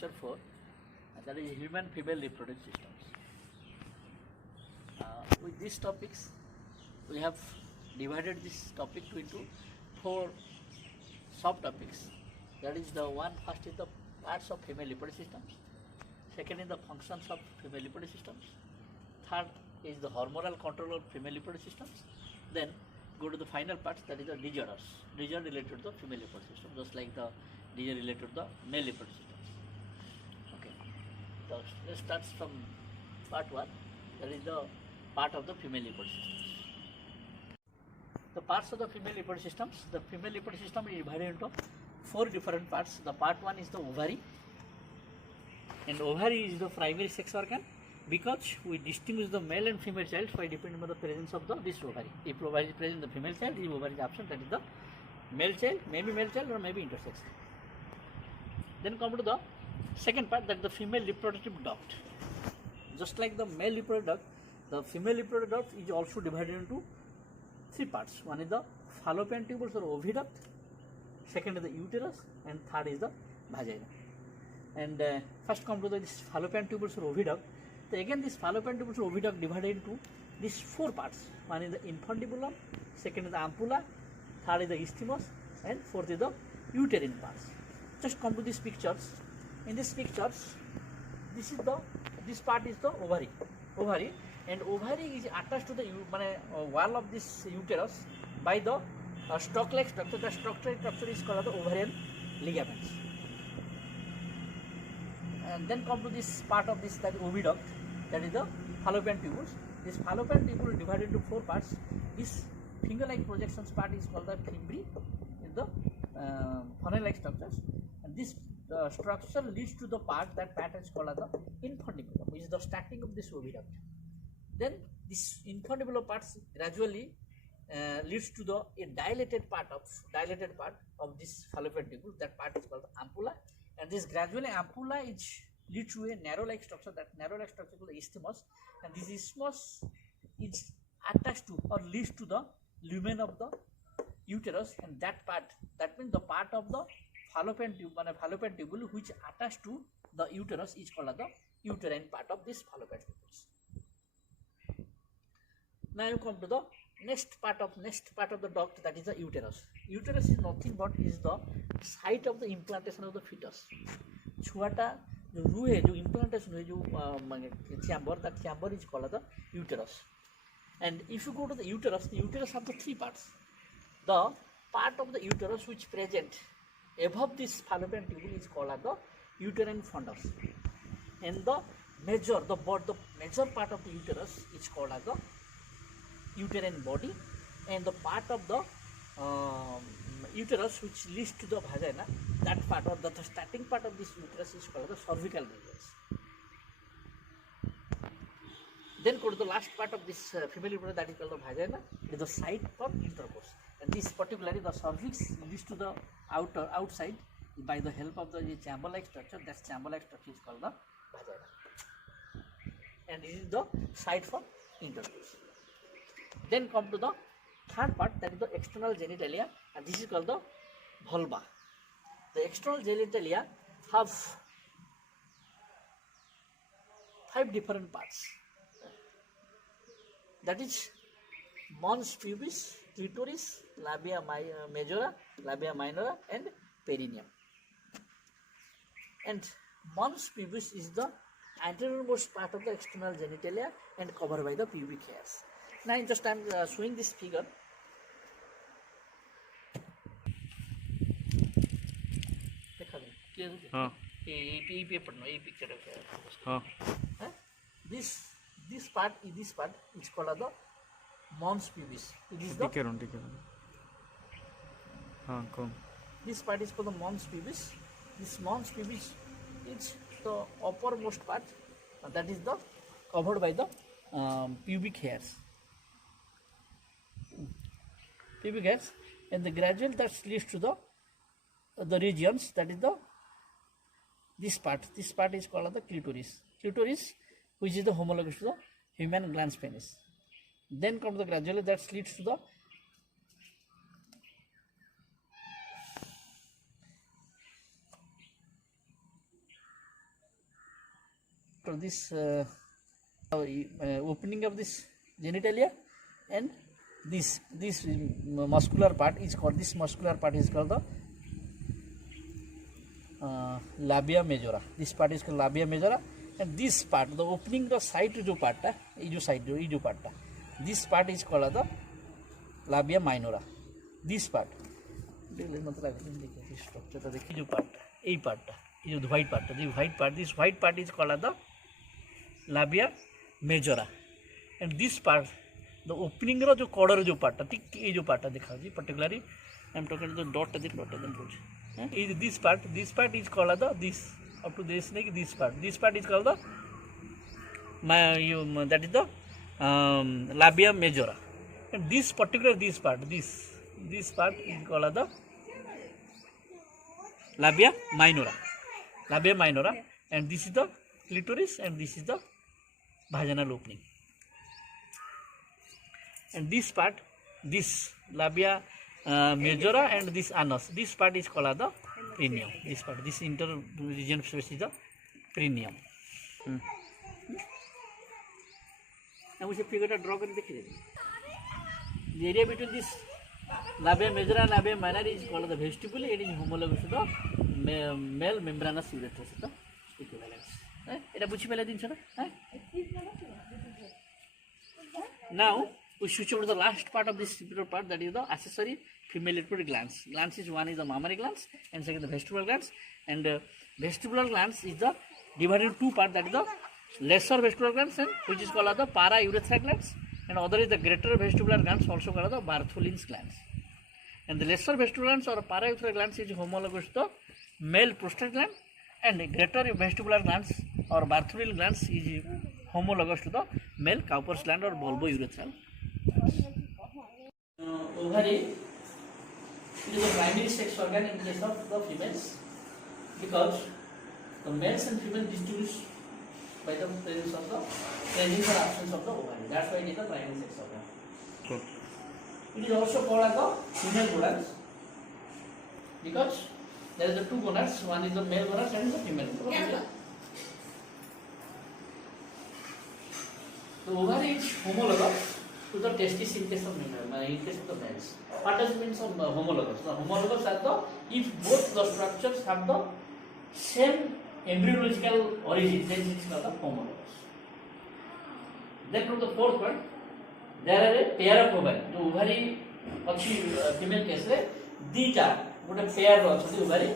lecture 4, and that is human female reproductive systems. With these topics, we have divided this topic into 4 subtopics. That is the one first is the parts of female reproductive systems, second is the functions of female reproductive systems, third is the hormonal control of female reproductive systems, then go to the final parts, that is the disorders related to the female reproductive system, just like the disease related to the male reproductive systems. Okay, so let's start from part 1, that is the part of the female reproductive systems. The parts of the female reproductive systems, the female reproductive system is divided into 4 different parts. The part 1 is the ovary, and ovary is the primary sex organ, because we distinguish the male and female child by depending on the presence of this ovary. If ovary is present, the female child; if ovary is absent, that is the male child, maybe male child or maybe intersex. Then come to the second part, that the female reproductive duct. Just like the male reproductive duct, the female reproductive duct is also divided into 3 parts. One is the fallopian tubules or oviduct, second is the uterus, and third is the vagina. And first come to this fallopian tubules or oviduct. So again, this fallopian tubules or oviduct divided into these 4 parts. One is the infundibulum, second is the ampulla, third is the isthmus, and fourth is the uterine parts. Just come to these pictures. In these pictures, this part is the ovary, and ovary is attached to the wall of this uterus by the stalk-like structure. The structure is called the ovarian ligaments. And then come to this part of that oviduct, that is the fallopian tubules. This fallopian tubule is divided into 4 parts. This finger-like projections part is called the fimbriae, in the funnel-like structures, and this structure leads to the part is called the infundibulum, which is the starting of this oviduct. Then this infundibulum parts gradually leads to a dilated part of this fallopian tubule. That part is called the ampulla, and this gradually ampulla leads to a narrow-like structure. That narrow-like structure is called the isthmus, and this isthmus is attached to or leads to the lumen of the uterus, and that means the part of the fallopian tubule which attached to the uterus is called the uterine part of this fallopian tubules. Now you come to the next part of the duct, that is the uterus. Uterus is nothing but is the site of the implantation of the fetus. छुआटा जो रुहे, जो implantation हुए, जो chamber, that chamber is called the uterus. And if you go to the uterus have the 3 parts. The part of the uterus which present above this fallopian tubule is called the uterine fundus, and the major part of the uterus is called the uterine body, and the part of the uterus which leads to the vagina, that part, or the starting part of this uterus, is called the cervical regions. Then go to the last part of this female reproductive, that is called the vagina. It is the site for intercourse, and this particularly the cervix leads to the outside by the help of the chamber-like structure. That chamber-like structure is called the vagina, and this is the site for intercourse. Then come to the third part, that is the external genitalia, and this is called the vulva. The external genitalia have 5 different parts. That is mons pubis, clitoris, labia majora, labia minora, and perineum. And mons pubis is the anteriormost part of the external genitalia and covered by the pubic hairs. Now I am showing this figure. This part is called the mons pubis. It is the this part is called the mons pubis. This mons pubis is the uppermost part, that is the covered by the pubic hairs. And the gradual that leads to the regions, that is this part is called the clitoris, which is the homologous to the human glans penis. Then comes the gradually that leads to the after this opening of this genitalia, and this muscular part is called the labia majora. This part is called labia majora, and this part, the opening the side जो part टा, ये जो part टा, this part is called the labia minora. This part, structure टा देखिए जो part टा, ये part टा, ये जो white part टा, this white part is called the labia majora, and this part, the opening रो जो कॉर्डर जो part टा, ठीक ये जो part टा दिखाओ जी, particularly I am talking the dot टा this part is called the this up to this like this part is called the that is the labia majora, and this particular this part is called the labia minora, and this is the clitoris, and this is the vaginal opening, and this part, this labia majora and this anus, this part is called the perineum. This part, this inter-region space is the perineum. Now we should figure out draw. The area between this labia majora and labia minor is called the vestibule. It is homologous to the male membranous ureter. The equivalence. It is buchi pala din chana. Now we switch over to the last part of this part, that is the accessory female reproductive glands. Glands is one is the mammary glands and second the vestibular glands, and vestibular glands is the divided into two parts, that is the lesser vestibular glands, and which is called the para-urethra glands, and other is the greater vestibular glands, also called the Bartholin's glands. And the lesser vestibular glands or para-urethra glands is homologous to the male prostate gland, and the greater vestibular glands or Bartholin glands is homologous to the male Cowper's gland or bulbourethral. Ovary is a primary sex organ in case of the females, because the males and females distribute by the presence of the presence or absence of the ovary. That's why it is the primary sex organ. Okay. It is also called as the female gonads, because there is the two gonads, one is the male gonads and the female gonads. The ovary is homologous to the testis in case of the males. What does it mean homologous? The homologous are the, if both the structures have the same embryological origin, then it is called the homologous. Then from the fourth one, there are a pair of ovary. The ovary female case re dita gote pair ro achhi ovary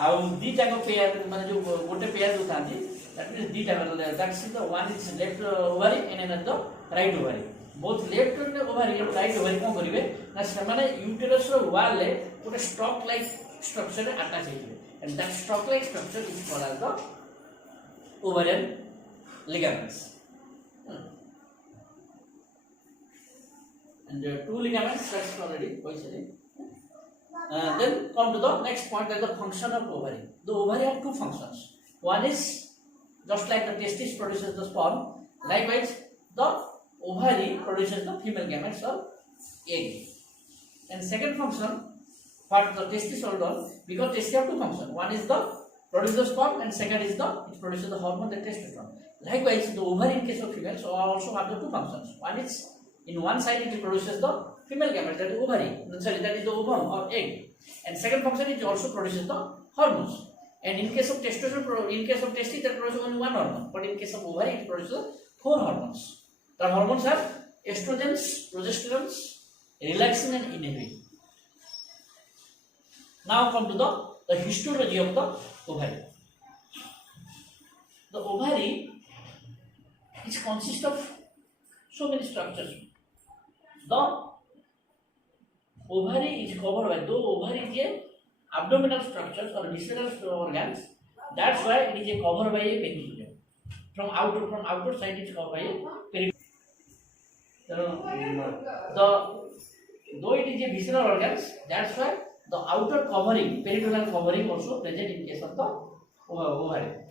au dita ko pair mane jo gote pair jo thandi, that means dita, that is the one is left ovary and another right ovary. Both left ovary and right ovary kon karibe na semane uterus ro wall le gote stalk like structure attach hejibe, and that stalk like structure is called as the ovarian ligaments. And there are two ligaments, that's already quite. Then come to the next point, that is the function of ovary. The ovary have two functions. One is just like the testis produces the sperm, likewise the ovary produces the female gametes or egg. And second function, what the testis hold on, because testis have two functions. One is the produce the sperm, and second is the it produces the hormone, the testosterone. Likewise, the ovary in case of females also have the two functions. One is in one side it produces the female gametes, that is ovary. Sorry, that is the ovum or egg. And second function it also produces the hormones. And in case of testosterone, in case of testis, that produces only one hormone. But in case of ovary, it produces 4 hormones. The hormones are estrogens, progesterones, relaxin, and inhibin. Now come to the histology of the ovary. The ovary is consists of so many structures. The ovary is covered by, though ovary is a abdominal structures or visceral organs, that's why it is covered by a peritoneum. From outer side it is covered by a peritoneum. Though it is a visceral organs, that's why the outer covering, peritoneal covering also present in case of the ovary.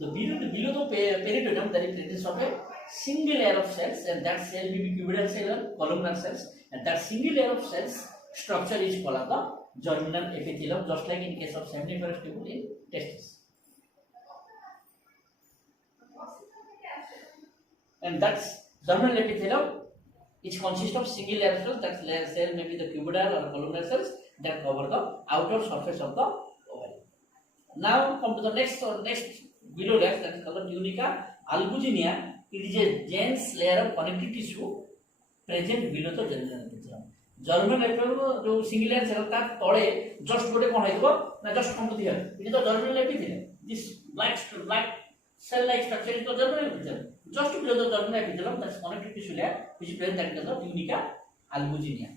Below the peritoneum there is presence of a single layer of cells, and that cell will be cuboidal cell or columnar cells, and that single layer of cells structure is called the germinal epithelium, just like in case of seminiferous tubule in testis. and that's germinal epithelium. It consists of single layer cells. That cell may be the cuboidal or columnar cells that cover the outer surface of the ovary. Now come to the next below layer, that is called the tunica albuginea. It is a dense layer of connective tissue present below the germinal epithelium. Germinal epithelium जो single layer cell ता तले just गोटे कौन है ना just come to here. It is the germinal epithelium. This black cell-like structure is the germinal epithelium. Just below the germinal epithelium, that is connective tissue layer, which is present that is the tunica albuginea.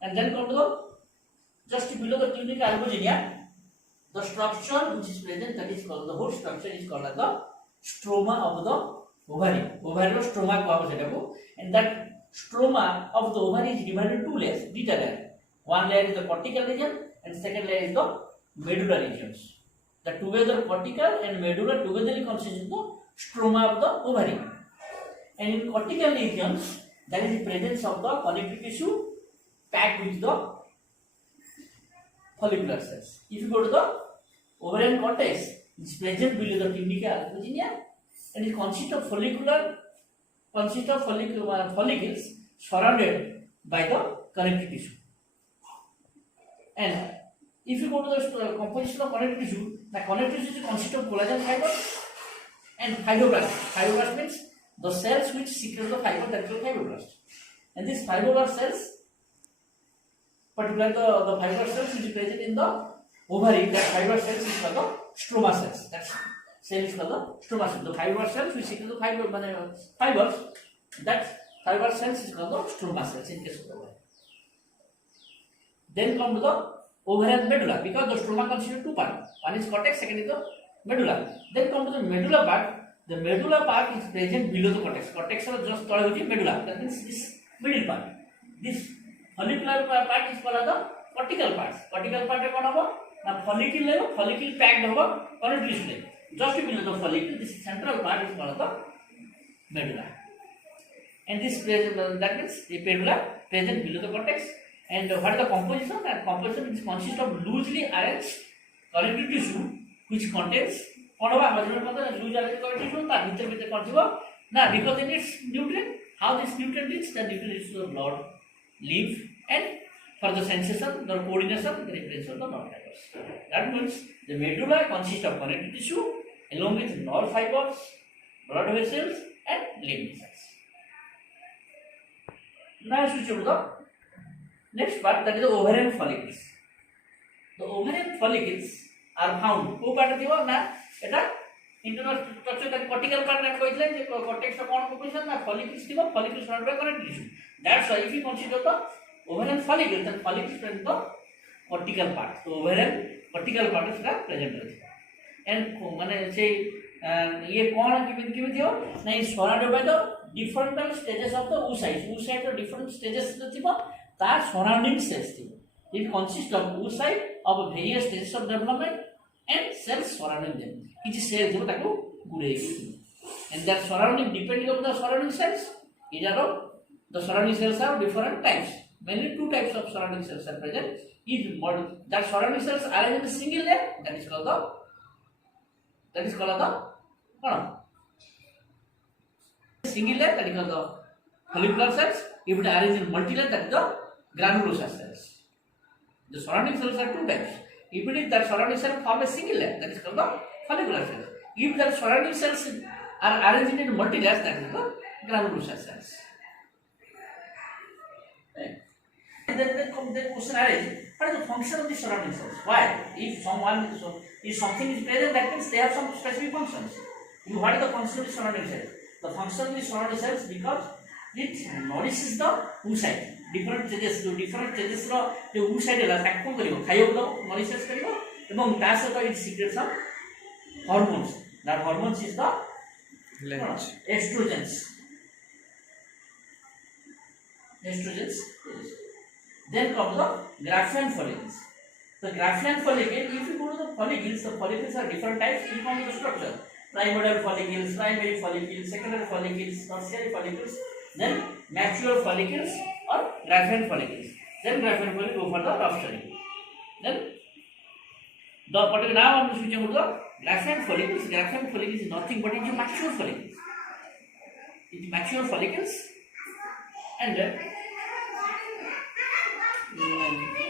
And then come to the just below the tunica albuginea, the structure which is present, that is called, the whole structure is called as the stroma of the ovary. Ovary stroma को सेटा को, and that stroma of the ovary is divided into two layers, dita layer. One layer is the cortical region, and second layer is the medulla regions. The together cortical and medulla together constitute the stroma of the ovary. And in cortical regions, there is the presence of the connective tissue packed with the follicular cells. If you go to the ovarian cortex, it is present below the tunica albuginea, and it consists of follicles surrounded by the connective tissue. And if you go to the composition of connective tissue, the connective tissue consists of collagen fibers and fibroblasts. Fibroblast means the cells which secrete the fiber, that is the fibroblast. And these fibroblast cells, particularly the fibrous cells which is present in the ovary, that fibrous cells is called the stroma cells. That cell is called the stroma cells. The fibrous cells which secrete the fibers, that fibrous cells is called the stroma cells in case of the ovary. Then come to the ovarian medulla, because the stroma consists of two parts. One is cortex, second is the medulla. Then come to the medulla part. The medulla part is present below the cortex. Cortex is just tole hoji medulla. That means this middle part. This follicular part is called the cortical part. Cortical part is what? Now follicle packed over connective tissue. Just below the follicle, this central part is called the medulla. And this that means the medulla present below the cortex. And what is the composition? That composition is consists of loosely arranged connective tissue which contains loosely arranged connective tissue. Now, because it needs nutrient, how this nutrient is? The nutrient is the blood, lymph, and for the sensation, the coordination, the reference of the nerve fibers. That means the medulla consists of connective tissue along with nerve fibers, blood vessels, and lymph cells. Now, switch over the next part, that is the ovarian follicles. The ovarian follicles are found. Who part of na? Eta internal structure that cortical part na koitla je cortex of what composition na follicles thiba, follicles surrounded by connective tissue. That's why if you consider the ovarian follicles, then follicles present the cortical part. So ovarian cortical part is present. And माने से ये कौन किमित हो? नहीं, surrounded by the different stages of the oocytes. Oocyte are different stages थिबा. That surrounding cells it consists of oocyte of various stages of development and cells surrounding them. Each cell जो ताको गुड़े and that surrounding depending on the surrounding cells. The surrounding cells are different types. Mainly two types of surrounding cells are present. If that surrounding cells are in a single layer, that is called the single layer, that is called the follicular cells. If it arranged in multi-layer, that is the granulosa cells. The surrounding cells are two types. If it is that surrounding cell form a single layer, that is called the follicular cells. If the surrounding cells are arranged in multi-layers, that is the granulosa cells. Then question arises: what is the function of the surrounding cells? Why? If something is present, that means they have some specific functions. What is the function of the surrounding cells? The function of the surrounding cells, because it nourishes the oocyte. Different stages ro the oocyte la takko karibo khayok do nourishes karibo ebong ta sato it secretes some hormones. That hormones is the estrogens. Then comes the Graafian follicles. The Graafian follicle, if you go to the follicles are different types depending on the structure. Primordial follicles, primary follicles, secondary follicles, tertiary follicles, then mature follicles or Graafian follicles. Then Graafian follicles go for the rough study. Then the particular now I am switching to the Graphene follicles is nothing but it's mature follicles. It's mature follicles, and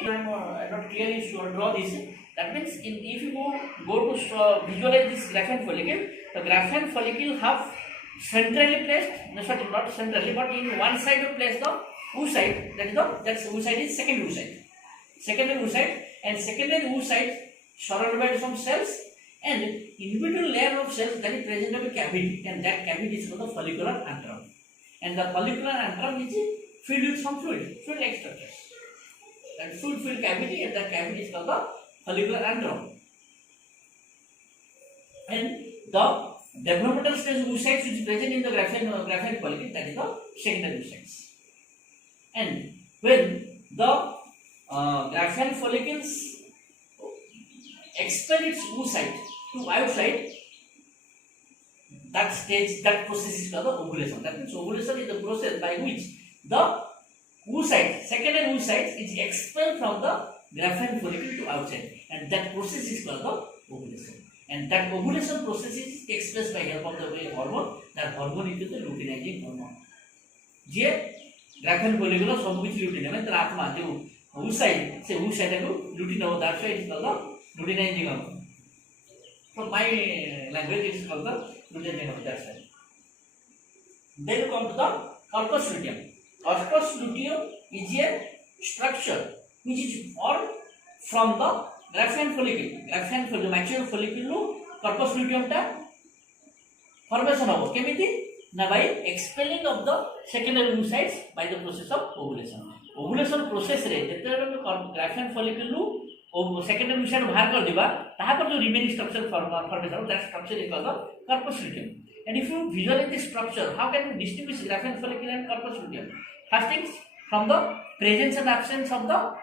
I'm not clearly sure draw this. That means if you go to visualize this graphene follicle, the graphene follicle have centrally placed, no, sorry, not centrally, but in one side of place the oocyte. That's oocyte is secondary oocyte. Secondary oocyte, and secondary oocyte surrounded by some cells, and in between layer of cells that is present of a cavity, and that cavity is called the follicular antrum. And the follicular antrum is filled with some fluid-like structures. That fluid cavity, and that cavity is called the follicular antrum. And the developmental stage oocytes which is present in the graphene follicle, that is the secondary oocytes. And when the graphene follicles expel its oocyte to outside, that process is called the ovulation. That means ovulation is the process by which the secondary oocyte is expelled from the graphene follicle to outside, and that process is called the ovulation. And that ovulation process is takes place by help of the hormone. That hormone is the luteinizing hormone. J graphene follicle सब कुछ luteinizing है, तो आत्मा जो oocyte से oocyte को lutein हो, that's why it is called the luteinizing hormone. So my language is called the luteinizing hormone. That's why. Then we come to the corpus luteum. Corpus luteum is a structure which is formed from the graphene follicle. Graphene follicle, mature follicle, corpus luteum ta formation hobo. Kemiti? Na by expelling of the secondary oocytes by the process of ovulation. Ovulation process re jete graphene follicle secondary oocyte bahar kar diba, taha par jo remaining structure formation, that structure is called the corpus luteum. And if you visualize this structure, how can you distinguish graphene follicle and corpus luteum? First things, from the presence and absence of the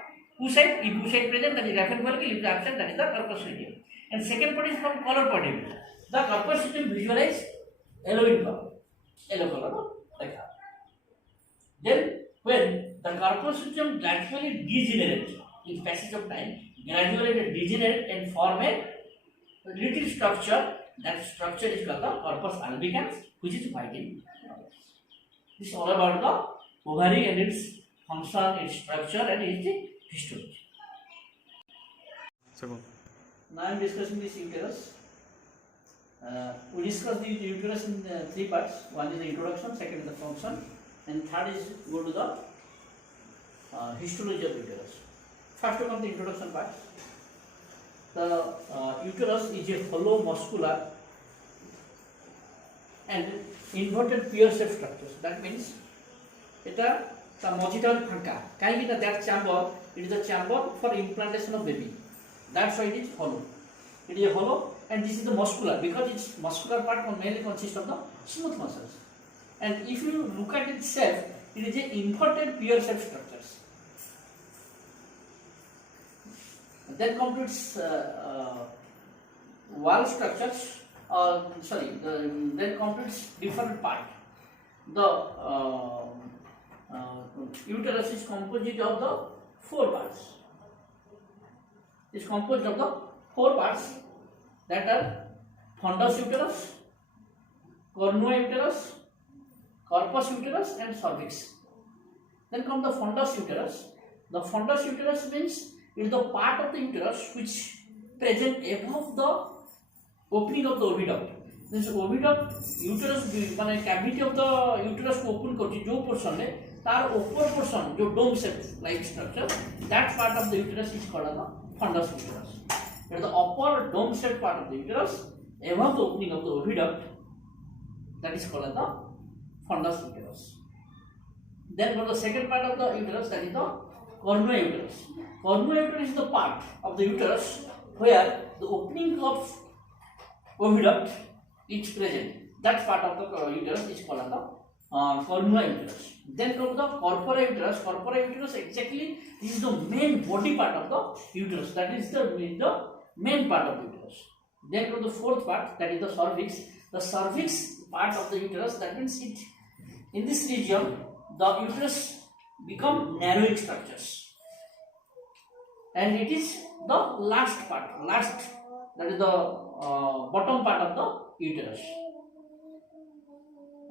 oocyte. If oocyte present, that is graphene follicle. If absent, that is the corpus luteum. And second part is from color point of view. The corpus luteum visualize yellow in color, no? Like that. Then when the corpus luteum gradually degenerate in passage of time, gradually degenerate and form a little structure. That structure is called the corpus albicans, which is white in color. This is all about the ovary and its function, its structure, and its histology. So now I am discussing this uterus. We discuss the uterus in three parts. One is the introduction, second is the function, and third is go to the histology of uterus. First we come to the introduction part. The uterus is a hollow, muscular, and inverted pear-shaped structure. That means এটা the mojita phanka. Kaiki that chamber, it is a chamber for implantation of baby. That's why it is hollow. It is a hollow, and this is the muscular, because its muscular part mainly consists of the smooth muscles. And if you look at itself, it is a inverted pear-shaped structures. Then come to its wall structures. Then come to its different part. The uterus is composed of the four parts. Is composed of the four parts that are fundus uterus, cornua uterus, corpus uterus, and cervix. Then come the fundus uterus. The fundus uterus means it is the part of the uterus which present above the opening of the oviduct. Means oviduct uterus माने cavity of the uterus को open करती जो portion है तार upper portion जो dome shaped like structure, that part of the uterus is called the fundus uterus. It is the upper dome shaped part of the uterus above the opening of the oviduct, that is called the fundus uterus. Then for the second part of the uterus, that is the cornua uterus. Cornua uterus is the part of the uterus where the opening of oviduct is present. That part of the uterus is called the cornua uterus. Then come to the corpora uterus. Corpora uterus, exactly, this is the main body part of the uterus. That is the main part of the uterus. Then come to the fourth part, that is the cervix. The cervix part of the uterus, that means it in this region the uterus become narrowing structures, and it is the last part, that is the bottom part of the uterus,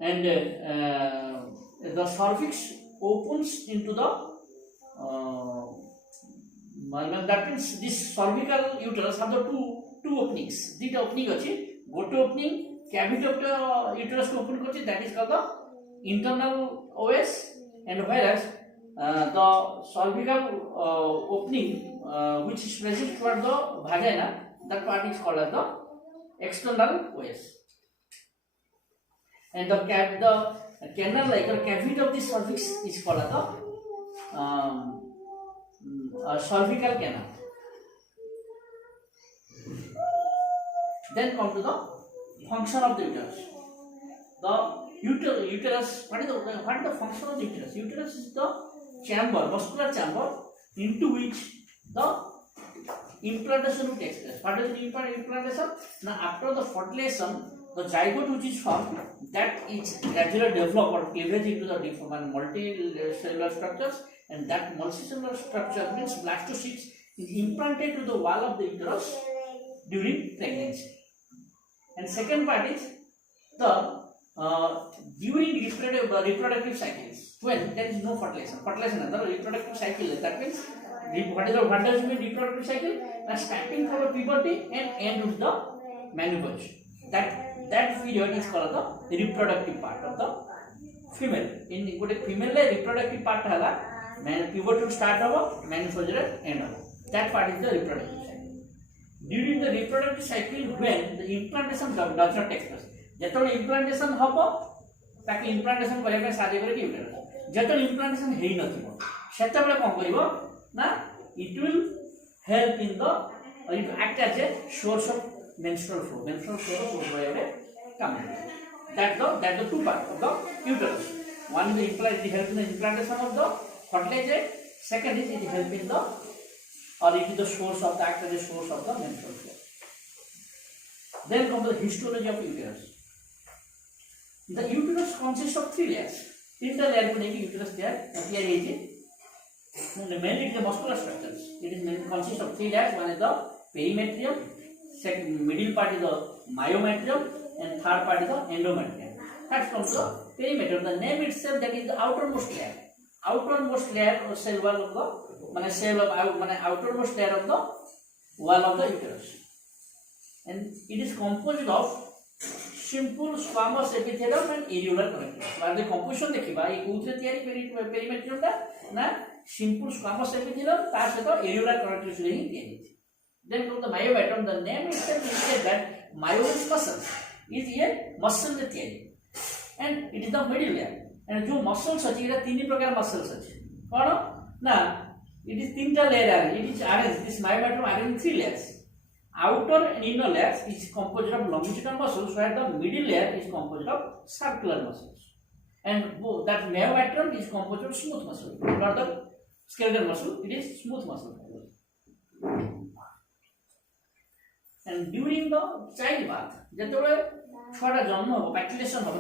and the cervix opens into the that means this cervical uterus have the two openings. Dita opening achi, gote opening cavity of the uterus ko open korchi, that is called the internal OS, and whereas the cervical opening which is present toward the vagina, that part is called as the external OS, and the canal like or cavity of the cervix is called as the cervical canal. Then come to the function of the uterus. The uterus, what is the function of the uterus? Uterus is the chamber, muscular chamber, into which the implantation will take place. What is the implantation? Now after the fertilization, the zygote which is formed, that is gradually developed or cleavage into the different multicellular structures, and that multicellular structure means blastocysts is implanted to the wall of the uterus during pregnancy. And second part is the during reproductive cycles, when there is no fertilization, the reproductive cycle, that means what does mean reproductive cycle? Starting from puberty and end with the menopause. That period is called the reproductive part of the female. In gote female reproductive part hala puberty start haba, menopause end haba. That part is the reproductive cycle. During the reproductive cycle, when the implantation does not take place, जेतोले implantation हबो ताके implantation करबे सादे करे कि uterus जेतोले implantation हेई नथिबो सेते बेले कोन करिवो ना it will help in the it act as a source of menstrual flow होबे काम that the two parts of the uterus. One is it help in the implantation of the fertilizer, second is it help in the or it is the source of the act as a source of the menstrual flow. Then comes the histology of uterus. The uterus consists of three layers. तीनटा layer को लेके uterus तैयार है। Mainly it is the muscular structures. It is consists of three layers. One is the perimetrium, second middle part is the myometrium, and third part is the endometrium. That comes the perimeter. The name itself, that is the outermost layer. Outermost layer of cell wall of the outermost layer of the wall of the uterus, and it is composed of simple squamous epithelium and areolar connectors. But the composition देखिबा ये कोथरे तयारी perimetrium टा ना simple squamous epithelium तार से तो areolar connectors ले ही तयारी थी. Then comes the myometrium. The name itself indicates that myo is muscle. Is ये muscle ले तयारी, and it is the middle layer. And जो muscles अछि ये तीन प्रकार muscles अछि. कौन ना it is तीनटा layer. It is arranged. This myometrium arranged in three layers. Outer and inner layers is composed of longitudinal muscles, where the middle layer is composed of circular muscles, and that myometrium is composed of smooth muscle, not the skeletal muscle. It is smooth muscle. And during the childbirth, जेतोले छोटा जन्म हो, patulation हो,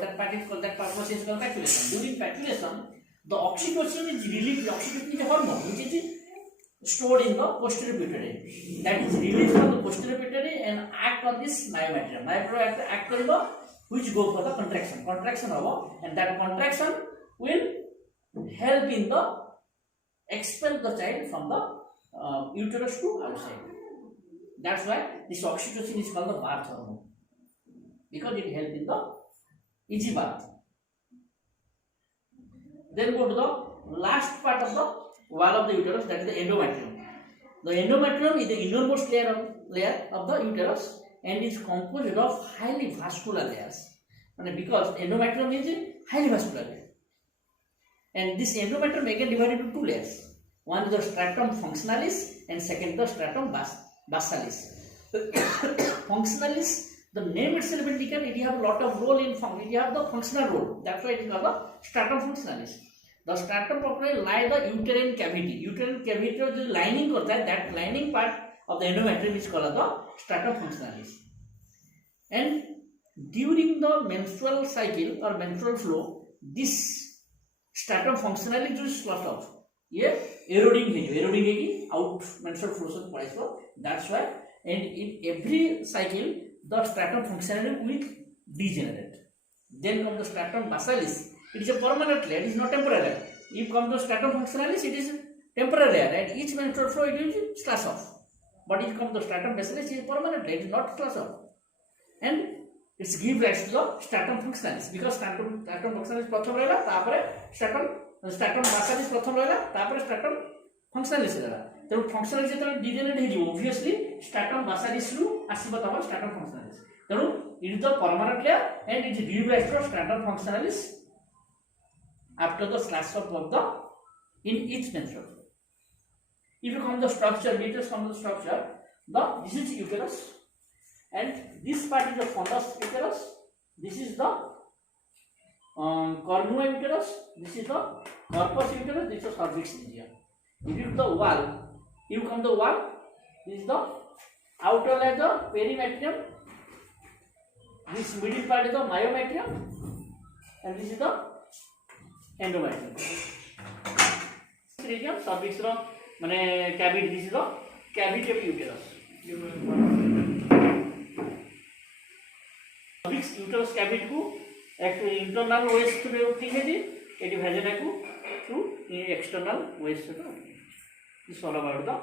that purpose is called patulation. During patulation, the oxytocin is released. Oxytocin is a hormone which is stored in the posterior pituitary. That is released from the posterior pituitary and act on this myometrium. Myometrium act kariba, which go for the contraction. Contraction hobo, and that contraction will help in the expel the child from the uterus to outside. That's why this oxytocin is called the birth hormone, because it helps in the easy birth. Then go to the last part of the wall of the uterus, that is the endometrium. The endometrium is the innermost layer of the uterus and is composed of highly vascular layers. And because endometrium is a highly vascular layer, and this endometrium again divided into two layers. One is the stratum functionalis and second the stratum basalis. Functionalis, the name itself indicates it have a lot of role in function. It have the functional role. That's why it is called the stratum functionalis. The stratum properly lie the uterine cavity. Uterine cavity is the lining होता है. That lining part of the endometrium is called the stratum functionalis. And during the menstrual cycle or menstrual flow, this stratum functionalis is lost off. ये eroding है कि out menstrual flow से पड़ेगा. That's why, and in every cycle the stratum functionally will degenerate. Then comes the stratum basalis. It is a permanent layer, it is not temporary layer. If comes the stratum functionalis, it is temporary layer, and each menstrual flow it will slash off. But if comes the stratum basalis, it is permanent layer, it is not slash off. And it's give rise to the stratum functionalis, because stratum functionalis प्रथम रहला, तापरे stratum basalis प्रथम रहला, तापरे stratum functionalis रहला. तो functionalis जेतले degenerate हे जिवो, obviously stratum basalis रु आसीबो तब stratum functionalis. तो it is the permanent layer and it give rise to stratum functionalis after the slash off of the in each menstrual flow. If you come the structure, details from the structure, this is uterus, and this part is the fundus uterus. This is the cornua uterus. This is the corpus uterus. This is the cervix area. If you the wall, you come the wall. This is the outer layer, the perimetrium. This middle part is the myometrium, and this is the endometrium. Region cervix ro mane cavity. This is the cavity of uterus. Cervix uterus cavity को internal waste में उठी है जी, eighty vagina को through external waste. This is all about the